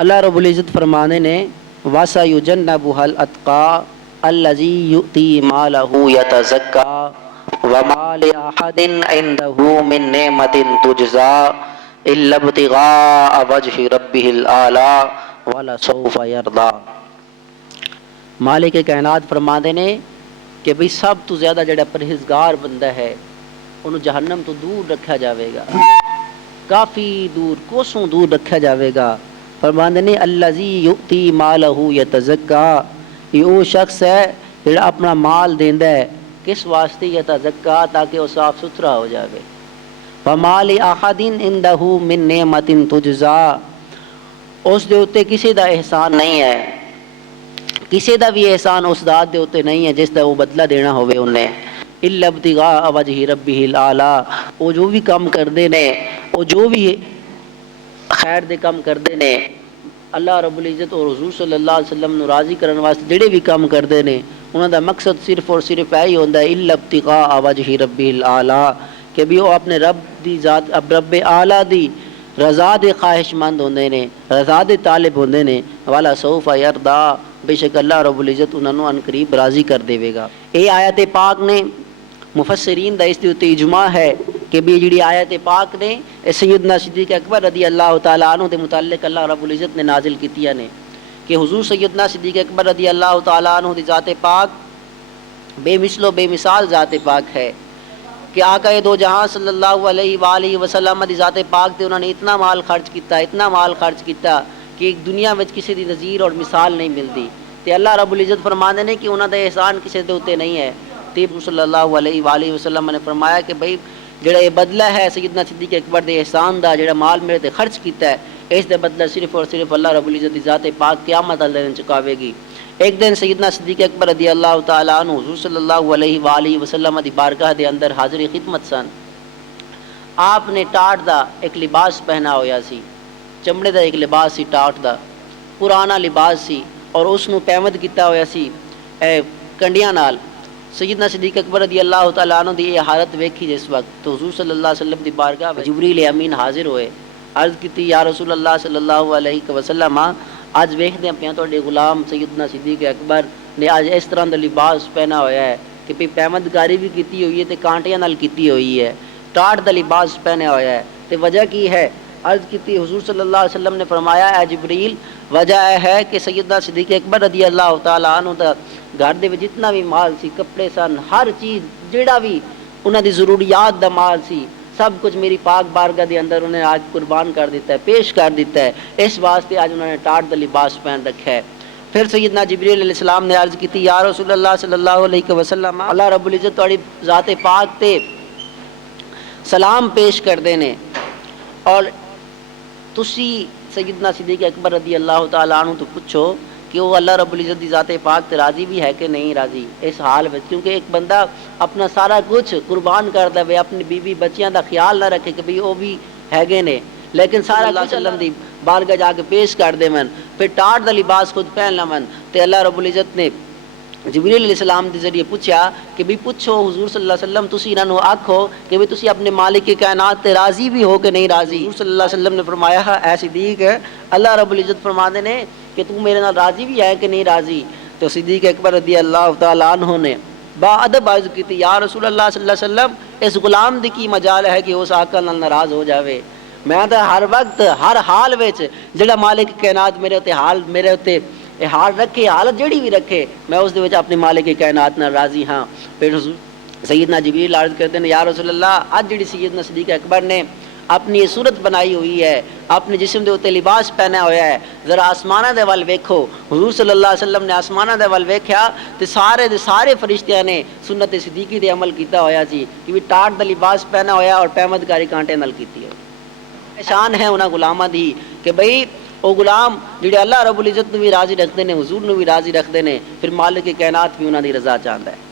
اللہ رب العزت فرمانے نے وَسَيُجَنَّبُهَا الْأَتْقَى الَّذِي يُؤْتِي مَالَهُ يَتَزَكَّى وَمَا لِأَحَدٍ عِندَهُ مِن نِّعْمَةٍ تُجْزَى إِلَّا ابْتِغَاءَ وَجْهِ رَبِّهِ الْأَعْلَىٰ وَلَسَوْفَ يَرْضَىٰ۔ مالک کائنات فرماتے نے کہ بھئی سب تو زیادہ جڑا پرہیزگار بندہ ہے انہوں جہنم تو دور رکھا جاوے گا، کافی دور، کوسوں دور رکھا جاوے گا۔ فرماندے نے الذی یؤتی مالہ یتزکا، یہ وہ شخص ہے جڑا اپنا مال دیندا ہے کس واسطے؟ یتزکا، تاکہ وہ صاف ستھرا ہو جاوے۔ وما لأحد عنده من نعمت تجزا، اس دے اوتے کسی دا احسان نہیں ہے، کسی دا بھی احسان اس ذات دے اوتے نہیں ہے جس دا وہ بدلہ دینا ہوئے انہیں۔ الا ابتغاء وجہ ربہ الاعلیٰ، وہ جو بھی کام کردے نے، وہ جو بھی خیر دے کام کردے نے، اللہ رب العزت اور حضور صلی اللہ علیہ وسلم نو راضی کرن واسطے جڑے بھی کام کردے نے انہاں دا مقصد صرف اور صرف یہی ہوندا ہے الا ابتغاء وجہ ربہ الاعلیٰ، کہ بھی وہ اپنے رب دی ذات، اب رب اعلیٰ دی رضا دے خواہش مند ہوندے نے، رضا دے طالب ہوندے نے۔ والا سوف یرضا، بے شک اللہ رب العزت انہاں نو ان قریب راضی کر دے گا۔ اے آیت پاک نے مفسرین دا اس دے اوتے اجماع ہے کہ بھی جڑی آیت پاک نے سیدنا صدیق اکبر رضی اللہ تعالیٰ عنہ دے متعلق اللہ رب العزت نے نازل کیتیاں نے کہ حضور سیدنا صدیق اکبر رضی اللہ تعالیٰ عنہ دی ذات پاک بے مثل و بے مثال ذات پاک ہے کہ آقا دو جہاں صلی اللہ علیہ وآلہ وسلم دی ذات پاک تے انہوں نے اتنا مال خرچ کیتا، اتنا مال خرچ کیتا کہ ایک دنیا میں کسی دی نظیر اور مثال نہیں ملتی۔ تے اللہ رب العزت فرماندے نے کہ انہاں دا احسان کسی دے اوتے نہیں ہے۔ تے صلی اللہ علیہ وآلہ وسلم نے فرمایا کہ بھئی جڑا یہ بدلہ ہے سیدنا صدیق اکبر دے احسان دا، جڑا مال میرے تے خرچ کیتا ہے، اس دے بدلہ صرف اور صرف اللہ رب العزت دی ذات پاک قیامت والے دن چکاوے گی۔ ایک دن سیدنا صدیق اکبر رضی اللہ تعالیٰ عنہ حضور صلی اللہ علیہ وآلہ وسلم دی بارگاہ دے اندر حاضر خدمت سن۔ آپ نے ٹاٹ دا ایک لباس پہنا ہویا سی، چمڑے دا ایک لباس سی، ٹاٹ دا پرانا لباس سی، اور اس نو پیمد کیتا ہویا سی کنڈیاں نال۔ سیدنا صدیق اکبر رضی اللہ تعالیٰ عنہ دی یہ حالت ویکھی جس وقت تو حضور صلی اللہ علیہ وسلم دی بارگاہ جبریل امین حاضر ہوئے، عرض کیتی یا رسول اللہ صلی اللہ علیہ وسلم آج ویکھدے پیاں تہاڈے غلام سیدنا صدیق اکبر نے آج اس طرح دا لباس پہنا ہویا ہے کہ پھر پیمدگاری بھی کیتی ہوئی ہے تے کانٹیاں نال کیتی ہوئی ہے، ٹاٹ دا لباس پہنا ہویا ہے، تے وجہ کی ہے؟ عرض کیتی حضور صلی اللہ علیہ وسلم نے فرمایا اے جبریل وجہ ہے کہ سیدنا صدیق اکبر رضی اللہ تعالیٰ عنہ دا گھر دے وچ جتنا بھی مال سی، کپڑے سن، ہر چیز جیڑا بھی انہاں دی ضروریات دا مال سی، سب کچھ میری پاک بارگاہ دے اندر انہیں آج قربان کر دیتا ہے، پیش کر دیتا ہے، اس واسطے آج انہوں نے ٹاٹ دا لباس پہن رکھا ہے۔ پھر سیدنا جبریل علیہ السلام نے عرض کی یا رسول اللہ صلی اللہ علیہ وسلم اللہ رب العزت تہاڈی ذات پاک تے سلام پیش کر دینے، اور تسی سیدنا صدیق اکبر رضی اللہ تعالیٰ عنہ تو پوچھو کہ وہ اللہ رب العزت دی ذات پاک تے راضی بھی ہے کہ نہیں راضی اس حال میں، کیونکہ ایک بندہ اپنا سارا کچھ قربان کر دے، اپنی بیوی بچیاں دا خیال نہ رکھے کہ بھئی وہ بھی ہے نے، لیکن سارا اللہ علیہ وسلم دی بارگاہ جا کے پیش کر دے من، پھر ٹاٹ دا لباس خود پہن لمن، تے اللہ رب العزت نے جبریل علیہ السلام کے ذریعے پوچھا کہ بھی پوچھو حضور صلی اللہ علیہ وسلم تسی انہاں نو آکھو کہ بھی تسی اپنے مالک کائنات تے راضی بھی ہو کہ نہیں راضی؟ حضور صلی اللہ علیہ وسلم نے فرمایا اے صدیق اللہ رب العزت فرماندے نے کہ تو میرے نال راضی بھی ہے کہ نہیں راضی؟ تو صدیق اکبر رضی اللہ تعالیٰ عنہ نے با ادب عرض کی تھی یا رسول اللہ صلی اللہ علیہ وسلم اس غلام دی کی مجال ہے کہ اس آقا نال ناراض ہو جاوے؟ میں تو ہر وقت ہر حال وچ جڑا مالک کائنات میرے تے حال رکھے، حالت جڑی بھی رکھے، میں اس دے وچ اپنے مالک کائنات نال راضی ہاں۔ پھر سیدنا جبریل عرض کرتے ہیں یا رسول اللہ آج جڑی سیدنا صدیق اکبر نے اپنی یہ صورت بنائی ہوئی ہے، اپنے جسم دے اوتے لباس پہنا ہویا ہے، ذرا آسمانہ دے ول ویکھو۔ حضور صلی اللہ علیہ وسلم نے آسمانہ دے ول ویکھیا تے سارے فرشتیاں نے سنت صدیقی تے عمل کیتا ہویا سی کہ بھی ٹاٹ دا لباس پہنا ہویا اور پیمدگاری کانٹے نال کیتی ہوئی۔ شان ہے انہاں غلاماں دی کہ بھئی وہ غلام جڑے اللہ رب العزت نو بھی راضی رکھتے ہیں، حضور نو بھی راضی رکھتے ہیں، پھر مالک کائنات بھی انہاں دی رضا چاہندا ہے۔